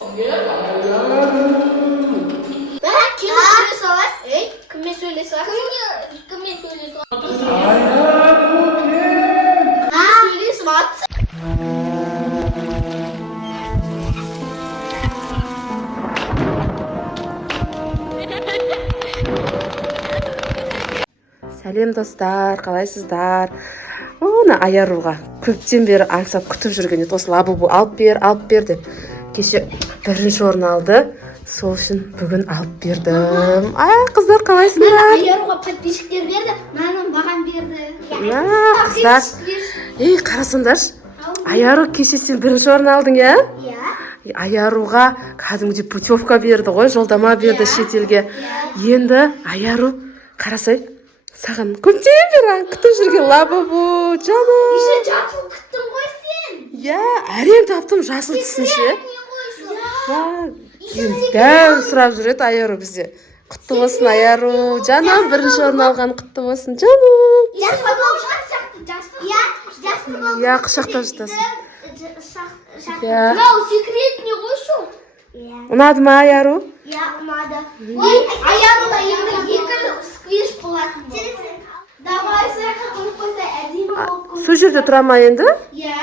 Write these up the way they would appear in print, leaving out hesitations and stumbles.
Kimle söylese var? Kimle söylese var? Söylese var. Сәлем достар, қалайсыздар? Оны аяруға көптен бері аңсап күтіп жүрген еді. Осы лабубу алып бер деп. Кеше бірінші орын алды. Сол үшін бүгін алып бердім. Қыздар қалайсыздар? Аяруға подписчиктер берді, наным маған берді. Қыздар. Қарасыңдар. Аяру кеше сен бірінші орын алдың, я? Иә. Аяруға кәдімгідей путевка берді ғой, жолдама берді шетелге. Енді Аяру қарасай, саған көптен бері күтіп жүрген лабубу, жаным. Еще жасыл күттің ғой сен. Я, әрең таптым жасыл түсінші. Дәу сұрап жүреді Аяру бізде. Құтты болсын Аяру, жаным, бірінші орын алған құтты болсын, жаным. Я, құшақтап жатасың. Мынау секретный ғой шоу. Ұнады ма Аяру? Иә, ұнады. Аяруда енді 2 сквиш болатын. Давай сыраққа қойып қойса әдемі болып. Сол жерде тұра ма енді? Иә.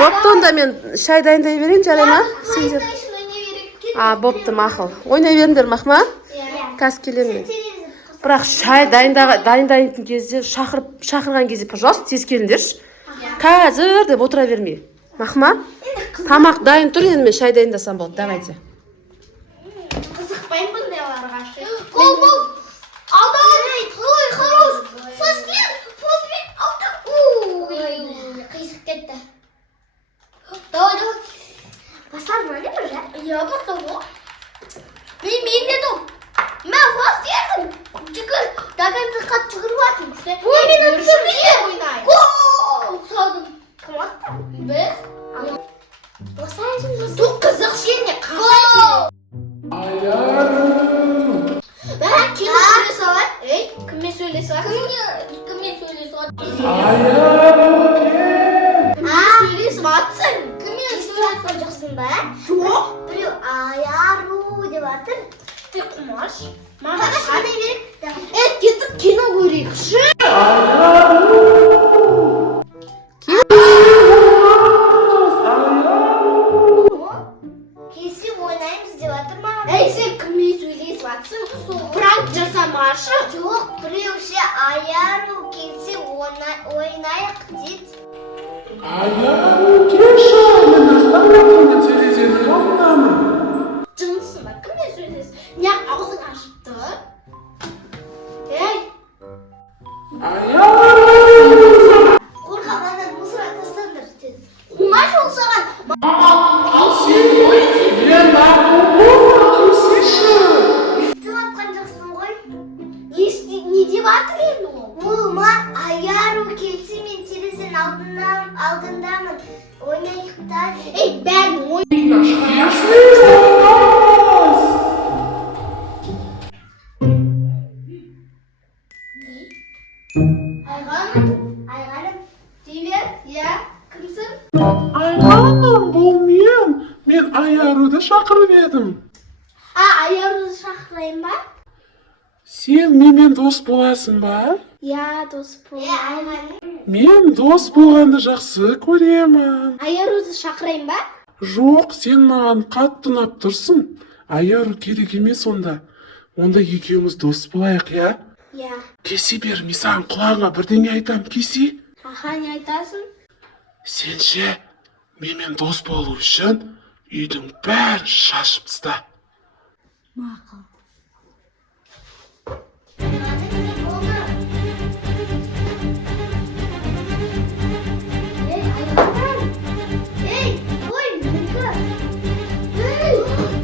Бопты, онда мен шай дайындай берейін, жарай ма? Сендер. Бопты, мақыл. Ойнай беріңдер, мақма? Қазір келемін мен. Бірақ шай дайындайтын кезде, шақырған кезде, пожалуйста, тез келіңдерші. Қазір деп отыра бермей. Мақма? Тамақ дайын тұр, енді мен шай дайындасам болды. Давайте. Қызықпайын бұндайларға. Гол! Алда! Ой, хорош! Фосфин! Алда! Қисық кетті. Давай. Бастадың әлі бір жа? Иә, бастадың. Мен дедім. Мен фос ердім. Жүкір, дағанды қат жүгіріп атым. Ой, мен өтсірмейді. Гол! Салдым. Кім атты? Біз? Бұл қызық шене қағай. Бәрі кіммен сөйлесі var? Кіммен сөйлесі var? Кіммен сөйлесі var? Кіммен сөйлесі батсың? Кіммен сөйлесі var жоқсың ба? Жоқ. Біреу Аяру деп атыр. Құмаш. Маған шадай берек. Кетіп кино көрейік. Кесе ойнаймыз деп атыр маған. Сен кіммен сөйлесіп атсың? Пранк жасамашы. Жоқ, біреуше Аяру келсе ойнайық дейді. Аяру, келші, мен ақтамын, терезені жауынамын. Жынсың ба, кіммен сөйлесің? Не аузың ашып тұр? Аяру! Қорқағаннан мұсыра тастаңдар тез. Қумаш ол саған. Мен лабубу келсеші. Естіп атқан жоқсың ғой? Не деп атыр енді ол? Ол ма Аяру келсе мен терезенің алдындамын. Ойнайық та. Бәрін Айғаным, Тимер, иә, кімсің? Айғаным, бұл мен Аяруды шақырып едім. Аяруды шақырайын ба? Сен менімен дос боласың ба? Иә, дос болайын. Мен дос болғанды жақсы көремін. Аяруды шақырайын ба? Жоқ, сен маған қатты ұнап тұрсың. Аяру керек емес онда. Онда екеуміз дос болайық, я? Иә. Кесе бер, мен саған құлағыңа бірдеңе айтам, кесе. Не айтасың? Сен ше, менімен дос болу үшін үйдің бәрін шашып таста. Мақұл.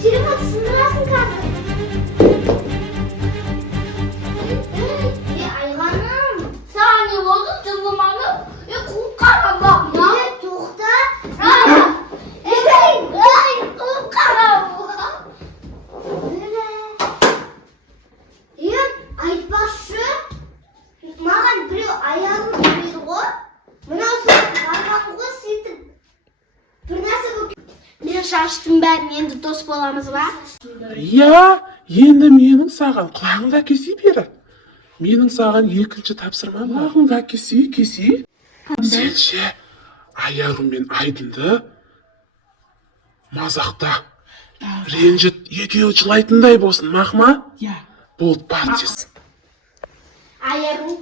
Телефон сындырасың қазір. Айғаным, саған не болды? Жылыманым? Қуып қарам. Тоқта. Қуып қарам. Айтпақшы шаштың бәрін енді дос боламыз ба? иә енді менің саған құлағыңды әкелсей бері менің саған екінші тапсырмам құлағыңды әкелсей сен ше Айару мен Айдынды мазақта ренжіт екеуі жылайтындай болсын мақма иә болды бар тез Айару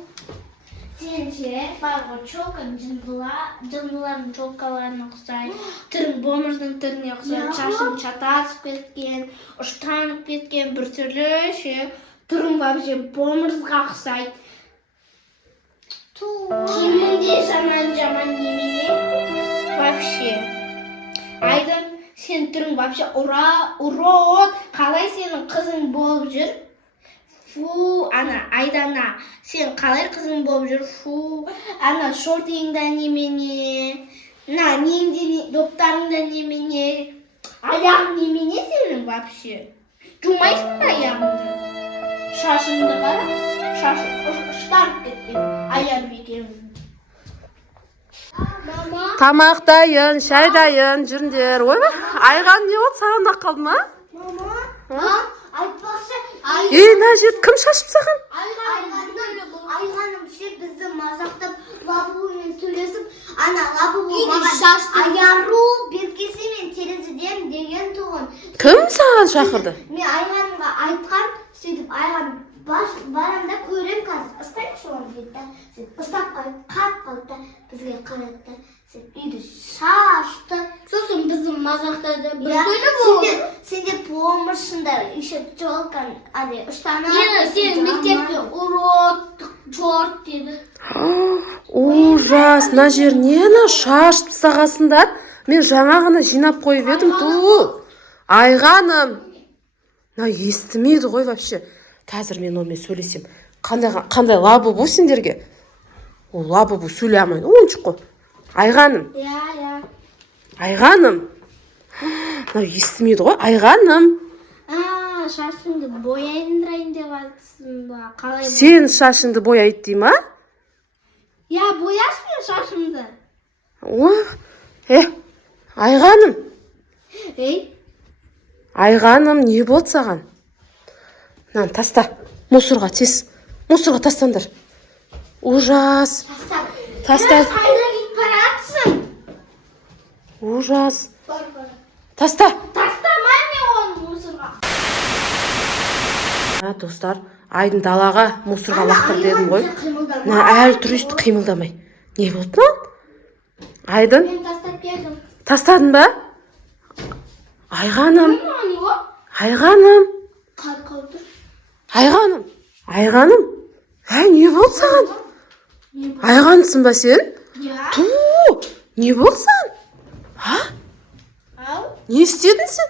сен ше бағы чолкаң жындылардың чолкаларына ұқсайды түрің бомырдың түріне ұқсайды шашың шатасып кеткен ұштанып кеткен бір түрлі ше түрің вообще бомырға ұқсайды киіміңде жаман немене вообще Айдын сен түрің вообще урод қалай сенің қызың болып жүр фу ана Айдана сен қалай қызың болып жүр фу ана шортыңда немене неңде доптарыңда немене аяғың немене сенің вообще жумайсың ба аяғыңды шашыңды қара шашың ұштанып кеткен Айару екеуміздің тамақ дайын шай дайын жүріңдер ойбай Айған не болды сағындап қалды ма мама айтпақшы мына жерді кім шашып саған Айғаным ше бізді мазақтап лабубумен сөйлесіп ана лабубу маған Айару беркесі мен терезеден деген тұғын кім саған шақырды мен Айғанымға айтқан сөйтіп Айған барамда көрем қазір ұстайыншы оны дейді сөйтіп ұстап қойып қалып қалды да бізге қарады да сөйтіп үйді шашты сосын бізді мазақтады сендер помырсыңдар еще чолкаң андай ұштанып сен мектепте урод чорт деді ужас мына жер нені шашып тастағансыңдар мен жаңа ғана жинап қойып едім Айғаным мына естімейді ғой вообще қазір мен онымен сөйлесем қандай лабубу сендерге ол лабубу сөйлей алмайды ойыншық қой Айғаным Айғаным мынау естімейді ғой Айғаным шашыңды бояйындырайын деп жатсың ба қалай сен шашыңды бояйды дей ма иә бояшы мен шашымды Айғаным Айғаным не болды саған мынаны таста мусорға тез мусорға тастаңдар ужас таста қайда кетіп баратсың ужас таста тастамай мен оны мусорға достар Айдын далаға мусорға лақтыр дедім ғой әлі тұр өйстіп қимылдамай не болды мынаған Айдын мен тастап келдім тастадың ба Айғаным Айғаным не болды саған Айғанысың ба сен не болды саған не істедің сен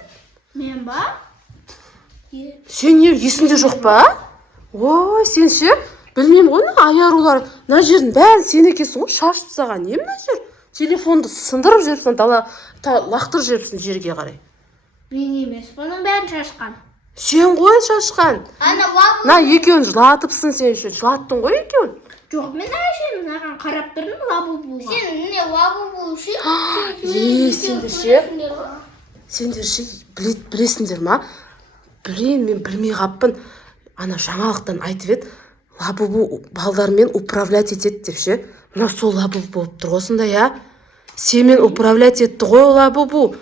мен ба сен не есіңде жоқ па ой сен ше білмеймін ғой Айарулар мына жердің бәрін сен екенсің ғой шашып тастаған не мына жер телефонды сындырып жіберіпсің лақтырып жіберіпсің жерге қарай мен емес бұның бәрін шашқан сен ғой шашқан мына екеуін жылатыпсың сен еще жылаттың ғой екеуін жоқ мен әшейін мынаған қарап тұрдым лабубуға сен не лабубу сендер ше білесіңдер ма мен білмей қаппын ана жаңалықтан айтып еді лабубу балдармен управлять етеді деп ше мына сол лабубу болып тұр ғой сонда сенімен управлять етті ғой лабубу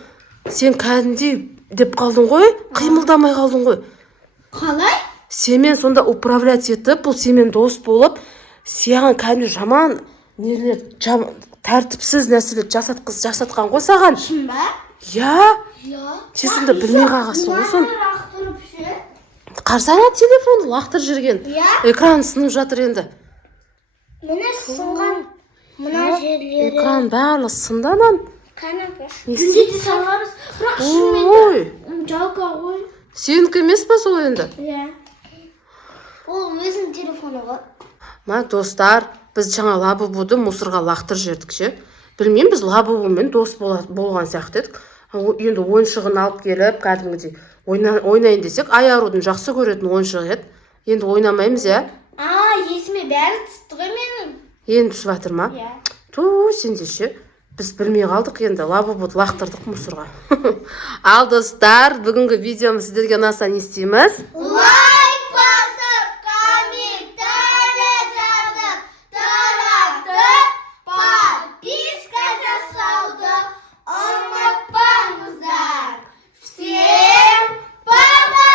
сен кәдімгідей деп қалдың ғой қимылдамай қалдың ғой қалай сенімен сонда управлять етіп бұл сенімен дос болып саған кәдімгі жаман нелер тәртіпсіз нәрселер жасатқан ғой саған шын ба сен сонда білмей қалғансың ғой соны қарсаңа телефонды лақтырып жүрген экраны сынып жатыр енді міне сынған мына жерлері экран барлығы сынды анан күнде де саламыз бірақ шынымен жалко ғой сенікі емес па сол енді ол өзінің телефоны ғой ма достар біз жаңа лабубуды мусорға лақтырып жібердік ше білмеймін біз лабубумен дос болған сияқты едік енді ойыншығын алып келіп кәдімгідей ойнайын десек Айарудың жақсы көретін ойыншығы еді енді ойнамаймыз есіме бәрі түсті ғой менің енді түсіп жатыр ма сенде ше Біз білмей қалдық енді, лабубуды лақтырдық мусорға. Ал достар, бүгінгі видеомыз сіздерге ұнаса не істейміз? Лайк басып, комментарий жазып, таратып, подписка жасауды ұмытпаңыздар. Всем пока!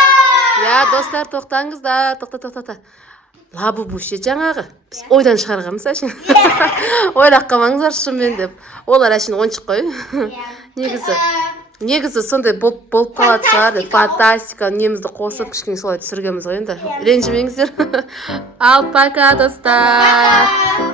Я, достар, тоқтаңыздар. Тоқта. Лабубу ше жаңағы. Біз ойдан шығарғанбыз әшін. Ойлап қалмаңыздар шынымен деп. Олар әшін ойыншық қой. Негізі сондай болып қалады шығар. Фантастика, немізді қосып кішкене солай түсіргенбіз ғой енді. Ренжімеңіздер. Ал пока достар.